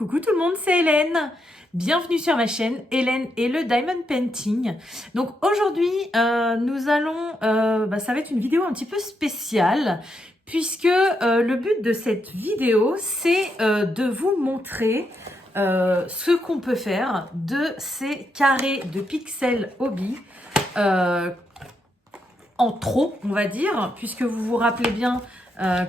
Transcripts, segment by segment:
Coucou tout le monde, c'est Hélène. Bienvenue sur ma chaîne Hélène et le Diamond Painting. Donc aujourd'hui, nous allons, ça va être une vidéo un petit peu spéciale puisque le but de cette vidéo, c'est de vous montrer ce qu'on peut faire de ces carrés de pixels hobby en trop, on va dire, puisque vous vous rappelez bien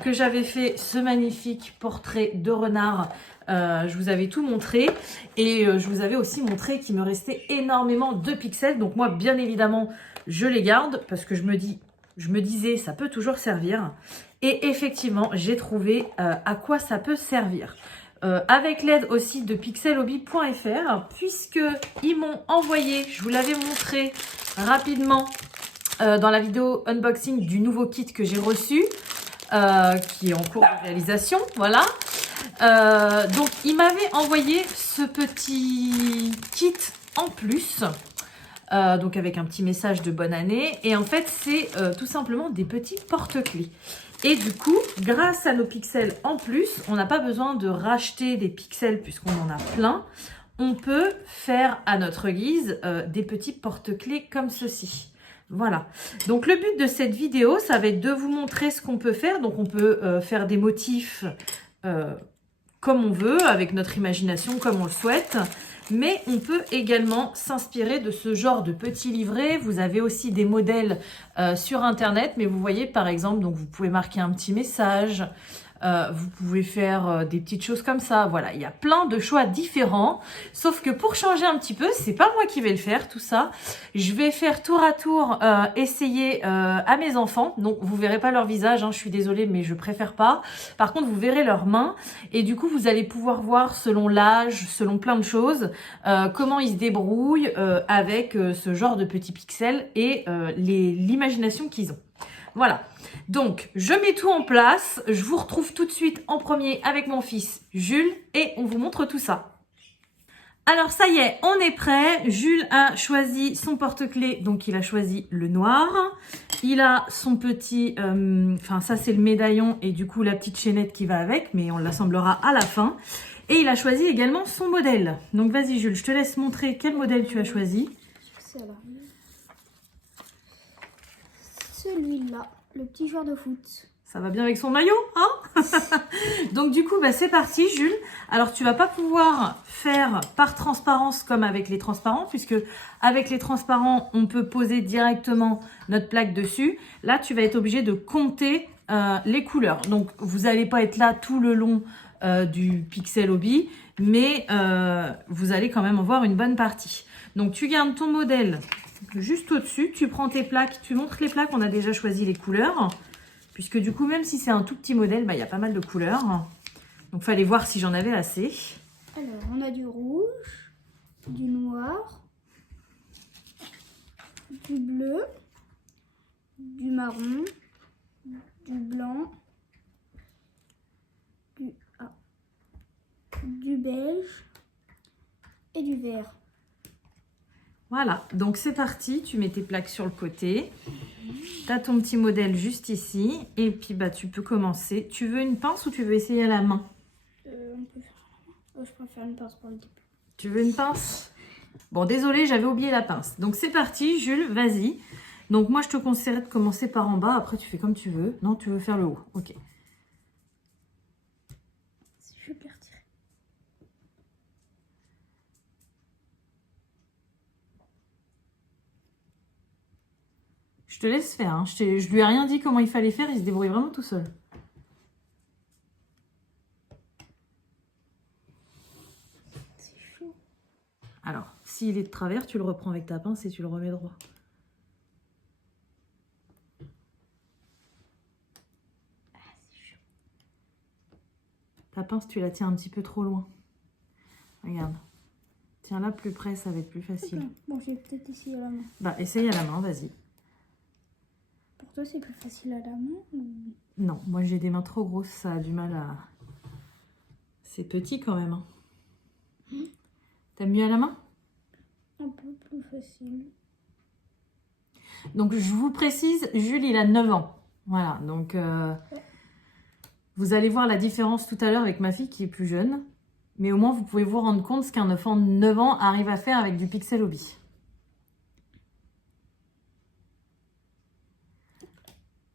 que j'avais fait ce magnifique portrait de renard. Je vous avais tout montré et je vous avais aussi montré qu'il me restait énormément de pixels. Donc moi, bien évidemment, je les garde parce que je me disais, ça peut toujours servir. Et effectivement, j'ai trouvé à quoi ça peut servir. Avec l'aide aussi de pixelhobby.fr, puisqu'ils m'ont envoyé, je vous l'avais montré rapidement dans la vidéo unboxing du nouveau kit que j'ai reçu, qui est en cours de réalisation, voilà. Donc il m'avait envoyé ce petit kit en plus, donc avec un petit message de bonne année, et en fait c'est tout simplement des petits porte-clés. Et du coup, grâce à nos pixels en plus, on n'a pas besoin de racheter des pixels puisqu'on en a plein. On peut faire à notre guise des petits porte-clés comme ceci. Voilà, donc le but de cette vidéo, ça va être de vous montrer ce qu'on peut faire. Donc on peut faire des motifs comme on veut, avec notre imagination, comme on le souhaite. Mais on peut également s'inspirer de ce genre de petits livrets. Vous avez aussi des modèles sur Internet, mais vous voyez par exemple, donc vous pouvez marquer un petit message. Vous pouvez faire des petites choses comme ça. Voilà, il y a plein de choix différents. Sauf que pour changer un petit peu, c'est pas moi qui vais le faire, tout ça. Je vais faire tour à tour essayer à mes enfants. Donc, vous verrez pas leur visage, hein, je suis désolée, mais je préfère pas. Par contre, vous verrez leurs mains. Et du coup, vous allez pouvoir voir selon l'âge, selon plein de choses, comment ils se débrouillent avec ce genre de petits pixels et l'imagination qu'ils ont. Voilà, donc je mets tout en place, je vous retrouve tout de suite en premier avec mon fils Jules et on vous montre tout ça. Alors ça y est, on est prêt. Jules a choisi son porte-clés, donc il a choisi le noir. Il a son petit, ça c'est le médaillon et du coup la petite chaînette qui va avec, mais on l'assemblera à la fin. Et il a choisi également son modèle. Donc vas-y Jules, je te laisse montrer quel modèle tu as choisi. Celui-là, le petit joueur de foot. Ça va bien avec son maillot, hein? Donc du coup, c'est parti, Jules. Alors, tu vas pas pouvoir faire par transparence comme avec les transparents, puisque avec les transparents, on peut poser directement notre plaque dessus. Là, tu vas être obligé de compter les couleurs. Donc, vous n'allez pas être là tout le long du Pixel Hobby, mais vous allez quand même en voir une bonne partie. Donc, tu gardes ton modèle juste au-dessus, tu prends tes plaques, tu montres les plaques, on a déjà choisi les couleurs, puisque du coup, même si c'est un tout petit modèle, il y a pas mal de couleurs. Donc, il fallait voir si j'en avais assez. Alors, on a du rouge, du noir, du bleu, du marron, du blanc, du beige et du vert. Voilà, donc c'est parti, tu mets tes plaques sur le côté, tu as ton petit modèle juste ici, et puis tu peux commencer. Tu veux une pince ou tu veux essayer à la main? On peut faire à la main. Je préfère une pince pour le début. Tu veux une pince? Bon, désolé, j'avais oublié la pince. Donc c'est parti, Jules, vas-y. Donc moi, je te conseillerais de commencer par en bas, après tu fais comme tu veux. Non, tu veux faire le haut, ok. Je vais bien retirer. Je te laisse faire, hein. Je lui ai rien dit comment il fallait faire, il se débrouille vraiment tout seul. C'est chaud. Alors, s'il est de travers, tu le reprends avec ta pince et tu le remets droit. Ah, c'est chaud. Ta pince, tu la tiens un petit peu trop loin. Regarde. Tiens-la plus près, ça va être plus facile. Okay. Bon, je vais peut-être essayer à la main. Essaye à la main, vas-y. Pour toi, c'est plus facile à la main ou... Non, moi j'ai des mains trop grosses, ça a du mal à... C'est petit quand même. Hein. T'aimes mieux à la main? Un peu plus facile. Donc je vous précise, Jules il a 9 ans. Voilà, donc vous allez voir la différence tout à l'heure avec ma fille qui est plus jeune. Mais au moins, vous pouvez vous rendre compte ce qu'un enfant de 9 ans arrive à faire avec du Pixel Hobby.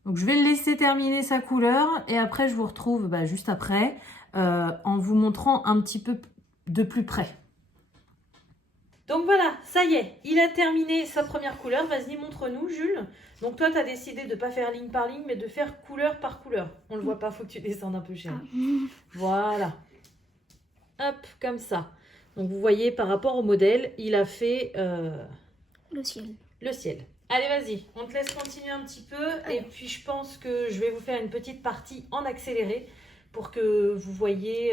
Donc, je vais le laisser terminer sa couleur et après, je vous retrouve juste après en vous montrant un petit peu de plus près. Donc voilà, ça y est, il a terminé sa première couleur. Vas-y, montre-nous, Jules. Donc toi, tu as décidé de ne pas faire ligne par ligne, mais de faire couleur par couleur. On ne le voit pas, faut que tu descendes un peu, chérie. Voilà. Hop, comme ça. Donc vous voyez, par rapport au modèle, il a fait Le ciel. le ciel. Allez, vas-y, on te laisse continuer un petit peu. Et puis je pense que je vais vous faire une petite partie en accéléré pour que vous voyez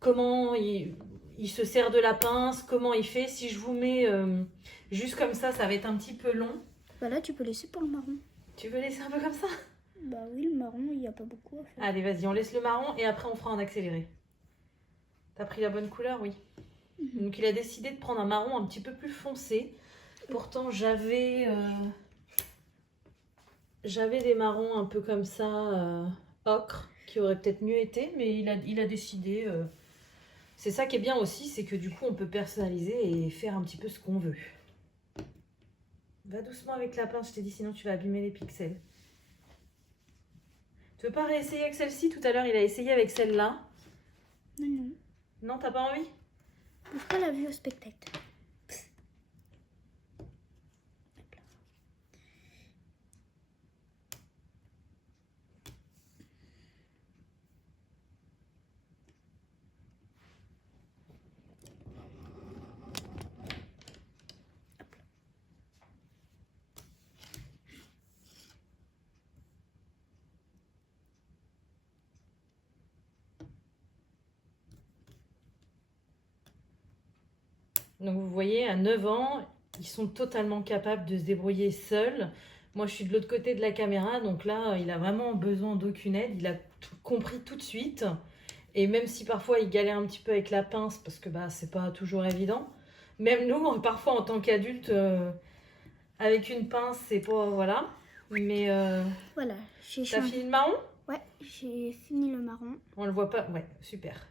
comment il se sert de la pince, comment il fait. Si je vous mets juste comme ça va être un petit peu long. Bah là, tu peux laisser pour le marron. Tu veux laisser un peu comme ça? Bah oui, le marron, il n'y a pas beaucoup à faire. Allez, vas-y, on laisse le marron et après on fera en accéléré. T'as pris la bonne couleur, oui. Donc il a décidé de prendre un marron un petit peu plus foncé. Pourtant, j'avais des marrons un peu comme ça, ocre, qui auraient peut-être mieux été, mais il a décidé... C'est ça qui est bien aussi, c'est que du coup, on peut personnaliser et faire un petit peu ce qu'on veut. Va doucement avec la pince, je t'ai dit, sinon tu vas abîmer les pixels. Tu veux pas réessayer avec celle-ci? Tout à l'heure, il a essayé avec celle-là. Non. Non, t'as pas envie? Pourquoi la vue au spectacle? Donc vous voyez, à 9 ans, ils sont totalement capables de se débrouiller seuls. Moi, je suis de l'autre côté de la caméra, donc là, il a vraiment besoin d'aucune aide. Il a tout compris tout de suite. Et même si parfois, il galère un petit peu avec la pince, parce que c'est pas toujours évident. Même nous, parfois, en tant qu'adultes, avec une pince, c'est pas... Voilà. Mais voilà, t'as fini le marron? Ouais, j'ai fini le marron. On le voit pas? Ouais, super.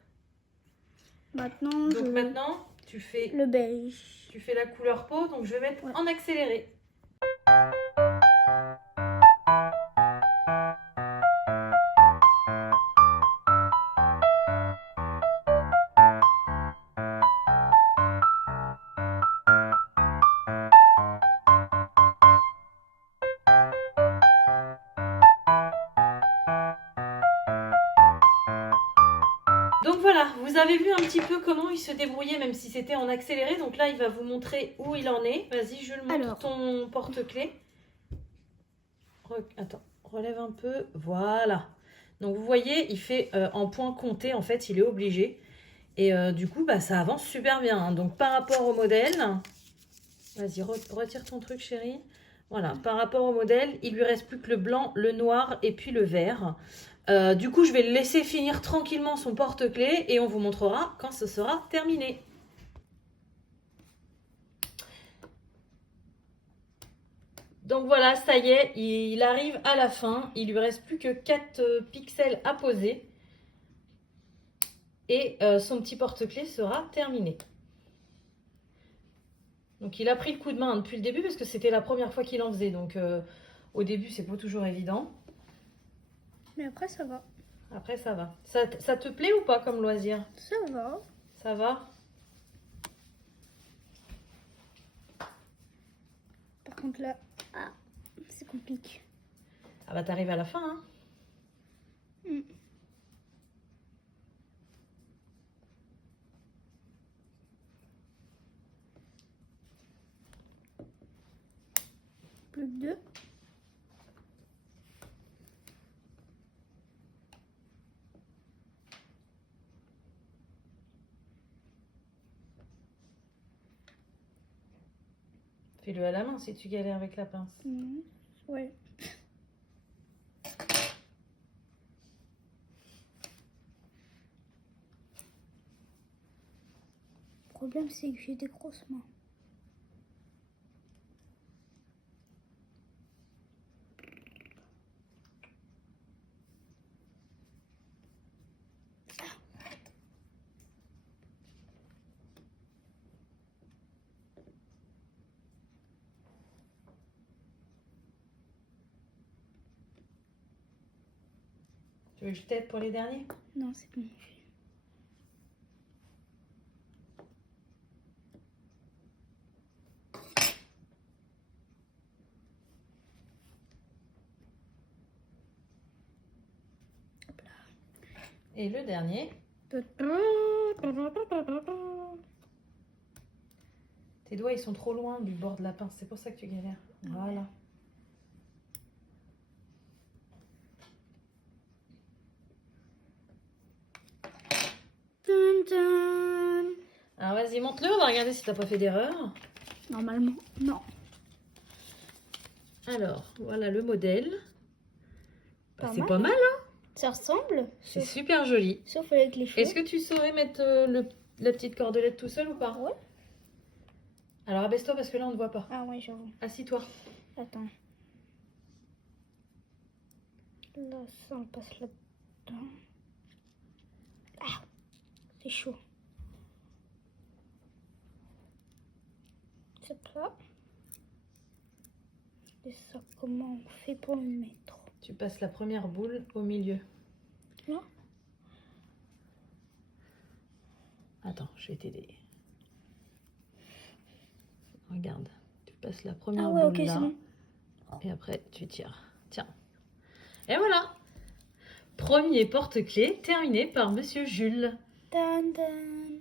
Maintenant, maintenant, tu fais le beige. Tu fais la couleur peau, donc je vais mettre en accéléré. Donc voilà, vous avez vu un petit peu comment il se débrouillait, même si c'était en accéléré. Donc là, il va vous montrer où il en est. Vas-y, je le montre ton porte-clés. Attends, relève un peu. Voilà. Donc vous voyez, il fait en points comptés. En fait, il est obligé. Et du coup, ça avance super bien. Hein. Donc par rapport au modèle... Vas-y, retire ton truc, chérie. Voilà, par rapport au modèle, il lui reste plus que le blanc, le noir et puis le vert. Du coup, je vais le laisser finir tranquillement son porte-clés et on vous montrera quand ce sera terminé. Donc voilà, ça y est, il arrive à la fin. Il lui reste plus que 4 pixels à poser. Et son petit porte-clés sera terminé. Donc il a pris le coup de main depuis le début parce que c'était la première fois qu'il en faisait. Donc au début, c'est pas toujours évident. Mais après, ça va. Après, ça va. Ça te plaît ou pas comme loisir? Ça va. Ça va? Par contre, là, c'est compliqué. Ah bah, t'arrives à la fin, hein? Plus que 2. Fais-le à la main si tu galères avec la pince. Ouais. Le problème, c'est que j'ai des grosses mains. Tu veux que je t'aide pour les derniers? Non, c'est bon. Et le dernier. Tes doigts, ils sont trop loin du bord de la pince. C'est pour ça que tu galères. Voilà. Alors vas-y, monte-le. On va regarder si t'as pas fait d'erreur. Normalement, non. Alors, voilà le modèle. Bah, Pas c'est mal. pas mal, hein? Ça ressemble, C'est super joli. sauf avec les cheveux. Est-ce que tu saurais mettre la petite cordelette tout seul ou pas? Ouais. Alors abaisse-toi parce que là on ne voit pas. Ah ouais, j'avoue. Assis-toi. Attends. Là, ça, on passe là-dedans. Ah, c'est chaud. C'est plat. Et ça, comment on fait pour le mettre? Tu passes la première boule au milieu. Là? Attends, je vais t'aider. Regarde, tu passes la première Ah ouais, boule ok, là. c'est bon. Et après, tu tires. Tiens. Et voilà. Premier porte-clés terminé par Monsieur Jules. Dan, dan.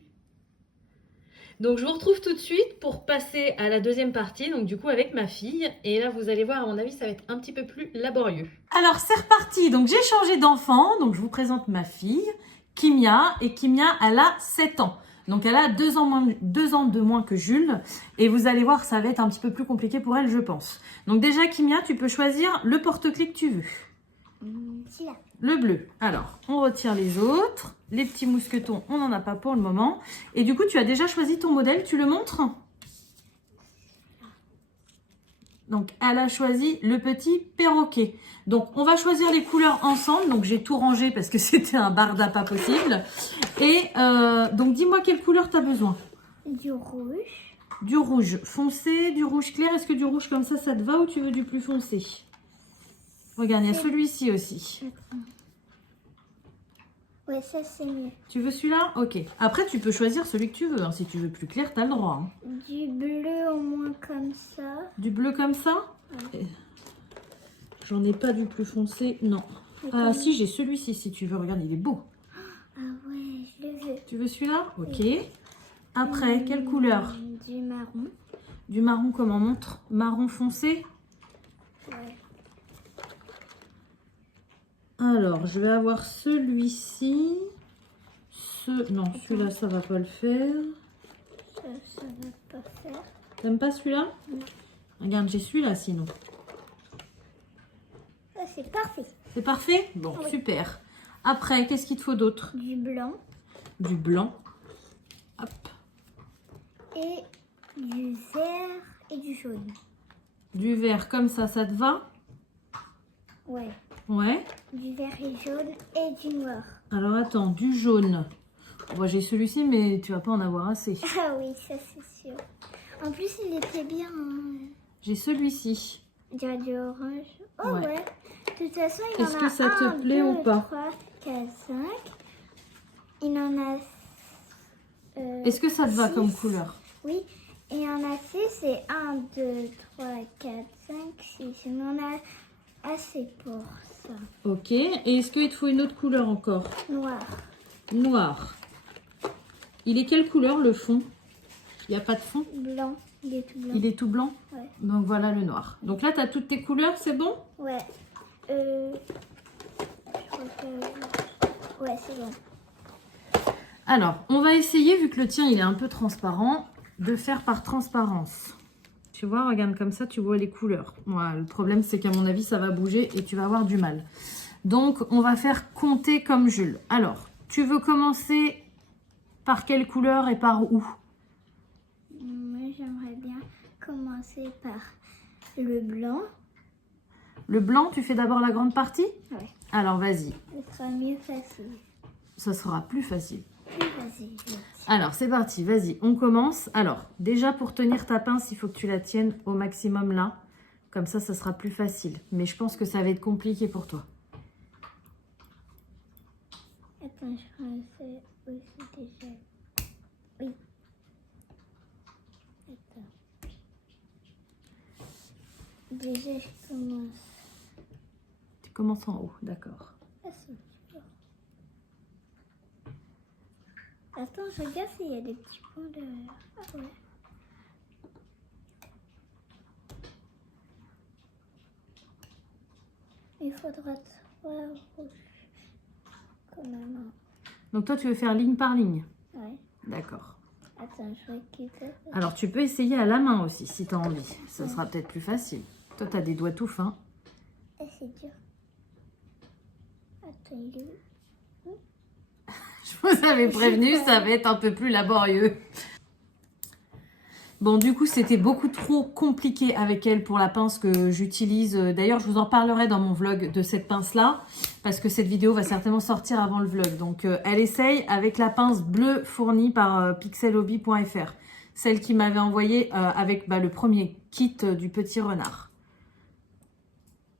Donc je vous retrouve tout de suite pour passer à la deuxième partie, donc du coup avec ma fille. Et là vous allez voir, à mon avis ça va être un petit peu plus laborieux. Alors c'est reparti, donc j'ai changé d'enfant, donc je vous présente ma fille, Kimia. Et Kimia elle a 7 ans. Donc elle a 2 ans de moins que Jules. Et vous allez voir, ça va être un petit peu plus compliqué pour elle je pense. Donc déjà Kimia, tu peux choisir le porte-clés que tu veux. Celui-là. Le bleu. Alors, on retire les autres. Les petits mousquetons, on n'en a pas pour le moment. Et du coup, tu as déjà choisi ton modèle. Tu le montres? Donc, elle a choisi le petit perroquet. Donc, on va choisir les couleurs ensemble. Donc, j'ai tout rangé parce que c'était un barda pas possible. Et donc, dis-moi quelle couleur tu as besoin. Du rouge. Du rouge foncé, du rouge clair. Est-ce que du rouge comme ça te va ou tu veux du plus foncé? Regarde, il y a celui-ci aussi. Ouais, ça c'est mieux. Tu veux celui-là? Ok. Après, tu peux choisir celui que tu veux. Hein. Si tu veux plus clair, tu as le droit. Hein. Du bleu au moins comme ça. Du bleu comme ça? Ouais. J'en ai pas du plus foncé. Non. Ah si, j'ai celui-ci si tu veux. Regarde, il est beau. Ah ouais, je le veux. Tu veux celui-là? Ok. Après, quelle couleur? Du marron. Du marron comment? Montre. Marron foncé? Ouais. Alors, je vais avoir celui-ci. Non, celui-là, ça va pas le faire. Ça va pas faire. T'aimes pas celui-là? Non. Regarde, j'ai celui-là sinon. Ça c'est parfait. C'est parfait? Bon, Oui. super. Après, qu'est-ce qu'il te faut d'autre? Du blanc Du blanc. Hop. et du vert et du jaune. Du vert comme ça te va? Ouais. Ouais. Du vert et jaune et du noir. Alors attends, du jaune. Moi j'ai celui-ci, mais tu vas pas en avoir assez. Ah oui, ça c'est sûr. En plus, il était bien. Hein. J'ai celui-ci. Il y a du orange. Oh Ouais. ouais. De toute façon, il Est-ce en que a ça te 1, plaît 2, ou pas? 3, 4, 5. Il en a... Est-ce que ça te va 6. comme couleur? Oui. Et il en a 6 et 1, 2, 3, 4, 5, 6. Il en a assez pour ça. Ok. Et est-ce qu'il te faut une autre couleur encore? Noir. Noir. Il est quelle couleur le fond? Il n'y a pas de fond? Blanc. Il est tout blanc. Il est tout blanc? Ouais. Donc voilà le noir. Donc là, tu as toutes tes couleurs, c'est bon? Ouais. Je crois que... Ouais, c'est bon. Alors, on va essayer, vu que le tien il est un peu transparent, de faire par transparence. Tu vois, regarde comme ça, tu vois les couleurs. Ouais, le problème, c'est qu'à mon avis, ça va bouger et tu vas avoir du mal. Donc, on va faire compter comme Jules. Alors, tu veux commencer par quelle couleur et par où? Moi, j'aimerais bien commencer par le blanc. Le blanc, tu fais d'abord la grande partie? Ouais. Alors, vas-y. Ce sera mieux facile. Ça sera plus facile. Plus facile. Alors, c'est parti, vas-y, on commence. Alors, déjà, pour tenir ta pince, il faut que tu la tiennes au maximum là. Comme ça sera plus facile. Mais je pense que ça va être compliqué pour toi. Attends, je pensais aussi déjà. Oui. Attends. Déjà, je commence. Tu commences en haut, d'accord. Ah, c'est dur. Attends, je regarde s'il y a des petits points derrière. Ah ouais. Il faudra 3 rouges. Quand même. Donc toi, tu veux faire ligne par ligne? Ouais. D'accord. Attends, je récupère. Alors, tu peux essayer à la main aussi, si tu as envie. Ça sera peut-être plus facile. Toi, tu as des doigts tout fins. Ah, c'est dur. Attends, il est où? Je vous avais prévenu, ça va être un peu plus laborieux. Bon, du coup, c'était beaucoup trop compliqué avec elle pour la pince que j'utilise. D'ailleurs, je vous en parlerai dans mon vlog de cette pince-là, parce que cette vidéo va certainement sortir avant le vlog. Donc, elle essaye avec la pince bleue fournie par pixelhobby.fr. Celle qui m'avait envoyé avec le premier kit du petit renard.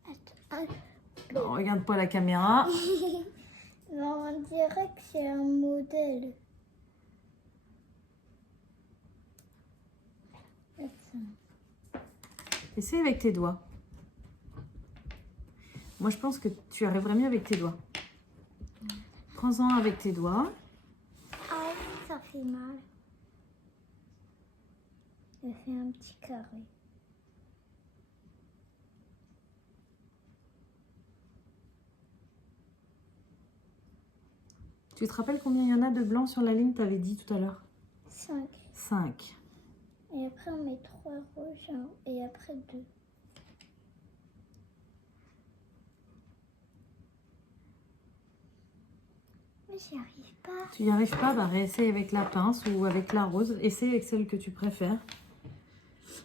Attends. Non, regarde pas la caméra. Non, on dirait que c'est un modèle. Attends. Essaye avec tes doigts. Moi, je pense que tu arriverais mieux avec tes doigts. Prends-en avec tes doigts. Ah, ça fait mal. Je fais un petit carré. Tu te rappelles combien il y en a de blancs sur la ligne, tu avais dit tout à l'heure? 5. 5. Et après, on met 3 rouges et après 2. Mais j'y arrive pas. Tu n'y arrives pas, bah réessaye avec la pince ou avec la rose. Essaye avec celle que tu préfères.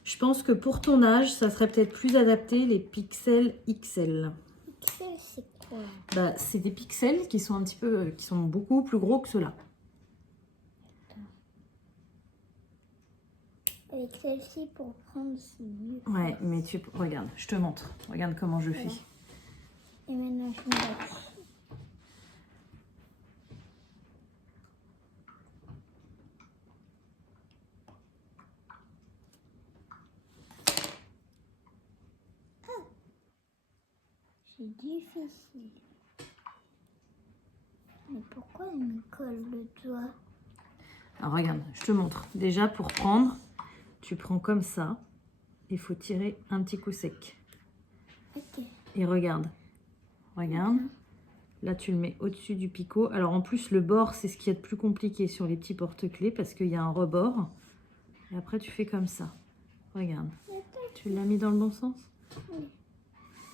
Je pense que pour ton âge, ça serait peut-être plus adapté les pixels XL. XL, c'est quoi? Bah, c'est des pixels qui sont un petit peu, qui sont beaucoup plus gros que ceux-là. Avec celle-ci pour prendre, c'est mieux. Ouais, mais tu regarde, je te montre. Regarde comment je fais. Et maintenant, je mets là-dessus. C'est difficile. Mais pourquoi elle me colle le doigt? Alors regarde, je te montre. Déjà pour prendre, tu prends comme ça. Il faut tirer un petit coup sec. Ok. Et regarde. Regarde. Là, tu le mets au-dessus du picot. Alors en plus, le bord, c'est ce qui est le plus compliqué sur les petits porte-clés parce qu'il y a un rebord. Et après, tu fais comme ça. Regarde. Tu l'as mis dans le bon sens? Oui.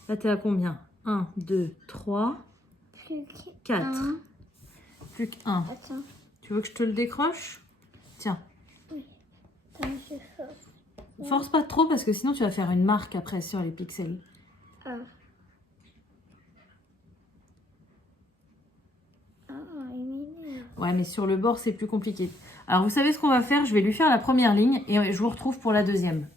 Là, tu es à combien? 1, 2, 3, Plus que 4. un. Plus qu'un. Attends. Tu veux que je te le décroche? Tiens. Oui. Attends, je force. Force pas trop parce que sinon, tu vas faire une marque après sur les pixels. Ah. Ah, il m'énerve. Ouais, mais sur le bord, c'est plus compliqué. Alors, vous savez ce qu'on va faire? Je vais lui faire la première ligne et je vous retrouve pour la deuxième.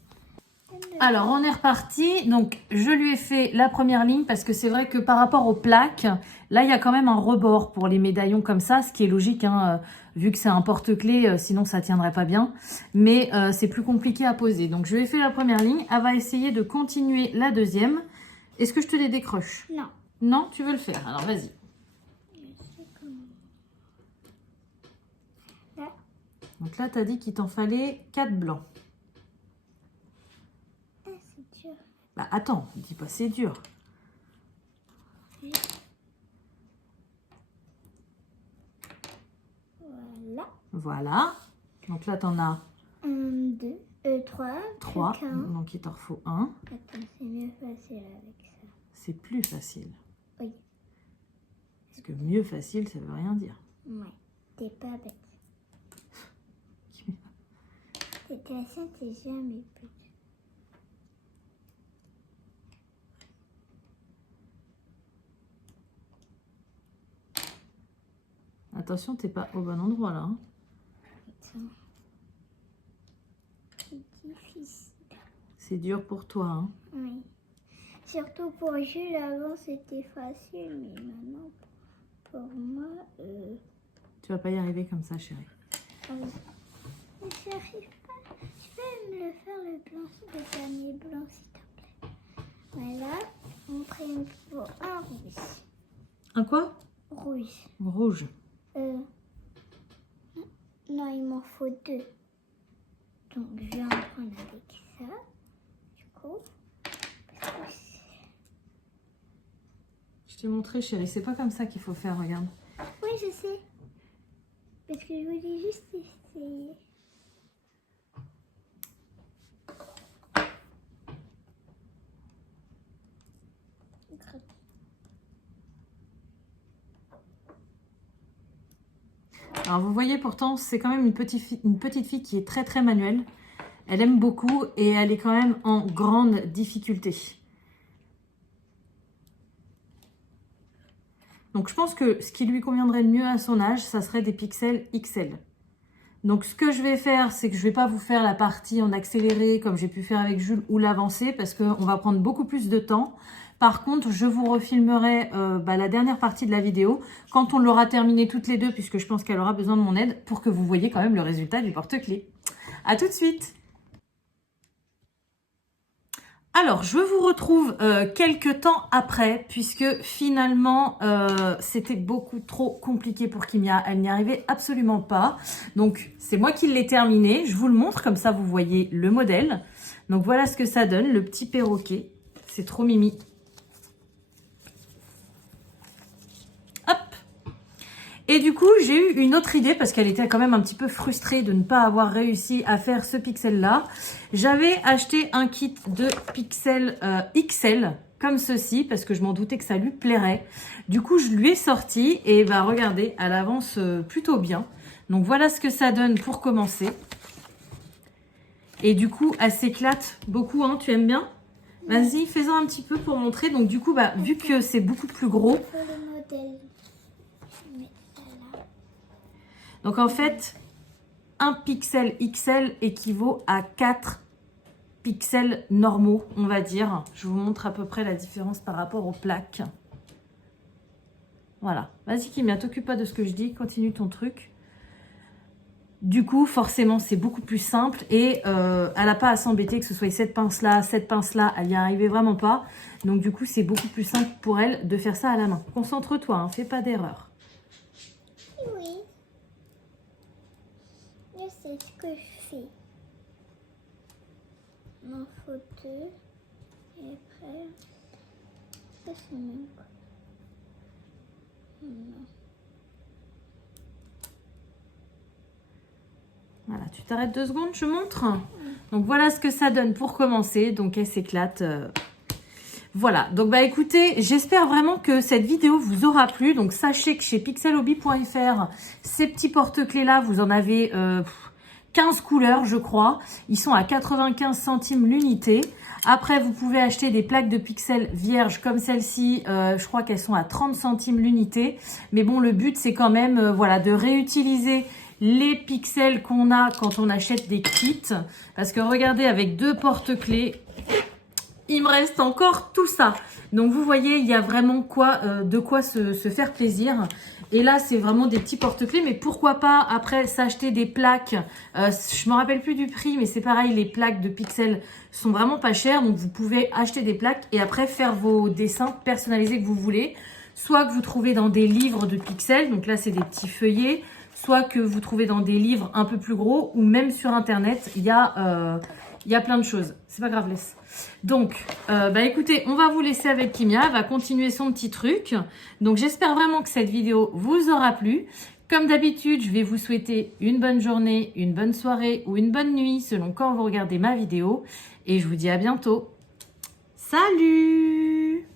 Alors, on est reparti. Donc, je lui ai fait la première ligne parce que c'est vrai que par rapport aux plaques, là, il y a quand même un rebord pour les médaillons comme ça, ce qui est logique, hein, vu que c'est un porte-clés, sinon ça tiendrait pas bien. Mais c'est plus compliqué à poser. Donc, je lui ai fait la première ligne. Elle va essayer de continuer la deuxième. Est-ce que je te les décroche? Non. Non, tu veux le faire. Alors, vas-y. Là. Donc là, tu as dit qu'il t'en fallait 4 blancs. Ah, c'est dur. Bah attends, dis pas c'est dur. Voilà. Voilà. Donc là, tu en as 1, 2, 3. 3. Donc il t'en faut 1. Attends, c'est mieux facile avec ça. C'est plus facile. Oui. Parce que mieux facile, ça veut rien dire. Ouais. T'es pas bête. T'es assez intelligent, mais bête. Attention, t'es pas au bon endroit là. Hein. Attends. C'est difficile. C'est dur pour toi. Hein. Oui. Surtout pour Jules, avant c'était facile, mais maintenant pour moi, Tu vas pas y arriver comme ça, chérie. Mais j'arrive pas. Tu peux me le faire le blanc, le dernier blanc, s'il te plaît. Voilà, montrer une pour un rouge. Un quoi? Rouge. Rouge. Non, il m'en faut 2. Donc, je vais en prendre avec ça. Du coup, parce que Je t'ai montré, chérie. C'est pas comme ça qu'il faut faire, regarde. oui, je sais. Parce que je voulais juste essayer. Alors, vous voyez, pourtant, c'est quand même une petite fille qui est très, très manuelle. Elle aime beaucoup et elle est quand même en grande difficulté. Donc, je pense que ce qui lui conviendrait le mieux à son âge, ça serait des pixels XL. Donc, ce que je vais faire, c'est que je ne vais pas vous faire la partie en accéléré comme j'ai pu faire avec Jules ou l'avancée parce qu'on va prendre beaucoup plus de temps. Par contre, je vous refilmerai la dernière partie de la vidéo quand on l'aura terminée toutes les deux puisque je pense qu'elle aura besoin de mon aide pour que vous voyez quand même le résultat du porte-clés. A tout de suite! Alors, je vous retrouve quelques temps après, puisque finalement, c'était beaucoup trop compliqué pour Kimia. Elle n'y arrivait absolument pas. Donc, c'est moi qui l'ai terminé. Je vous le montre, comme ça, vous voyez le modèle. Donc, voilà ce que ça donne, le petit perroquet. C'est trop mimi. Hop! Et du coup, j'ai eu une autre idée parce qu'elle était quand même un petit peu frustrée de ne pas avoir réussi à faire ce pixel-là. J'avais acheté un kit de pixels XL comme ceci parce que je m'en doutais que ça lui plairait. Du coup, je lui ai sorti et bah regardez, elle avance plutôt bien. Donc voilà ce que ça donne pour commencer. Et du coup, elle s'éclate beaucoup, hein, tu aimes bien? Vas-y, fais-en un petit peu pour montrer. Donc du coup, bah, vu que c'est beaucoup plus gros. Le modèle. Donc en fait, un pixel XL équivaut à 4 pixels normaux, on va dire. Je vous montre à peu près la différence par rapport aux plaques. Voilà. Vas-y Kimia, t'occupe pas de ce que je dis, continue ton truc. Du coup, forcément, c'est beaucoup plus simple et elle n'a pas à s'embêter que ce soit cette pince-là, elle n'y arrivait vraiment pas. Donc du coup, c'est beaucoup plus simple pour elle de faire ça à la main. Concentre-toi, hein, fais pas d'erreur. Oui. Je sais ce que je fais. M'en faut 2. Et après, ça c'est mieux. Voilà, tu t'arrêtes 2 secondes, je montre. Donc voilà ce que ça donne pour commencer. Donc elle s'éclate. Voilà, donc bah écoutez, j'espère vraiment que cette vidéo vous aura plu. Donc sachez que chez pixelhobby.fr, ces petits porte-clés là, vous en avez 15 couleurs je crois. Ils sont à 95 centimes l'unité. Après, vous pouvez acheter des plaques de pixels vierges comme celle-ci. Je crois qu'elles sont à 30 centimes l'unité. Mais bon, le but c'est quand même voilà, de réutiliser les pixels qu'on a quand on achète des kits. Parce que regardez, avec 2 porte-clés, il me reste encore tout ça. Donc vous voyez, il y a vraiment de quoi se faire plaisir. Et là, c'est vraiment des petits porte-clés. Mais pourquoi pas après s'acheter des plaques. Je me rappelle plus du prix, mais c'est pareil, les plaques de pixels sont vraiment pas chères. Donc vous pouvez acheter des plaques et après faire vos dessins personnalisés que vous voulez. Soit que vous trouvez dans des livres de pixels. Donc là, c'est des petits feuillets. Soit que vous trouvez dans des livres un peu plus gros. Ou même sur Internet, il y a plein de choses. C'est pas grave, laisse. Donc, écoutez, on va vous laisser avec Kimia. Elle va continuer son petit truc. Donc, j'espère vraiment que cette vidéo vous aura plu. Comme d'habitude, je vais vous souhaiter une bonne journée, une bonne soirée ou une bonne nuit selon quand vous regardez ma vidéo. Et je vous dis à bientôt. Salut!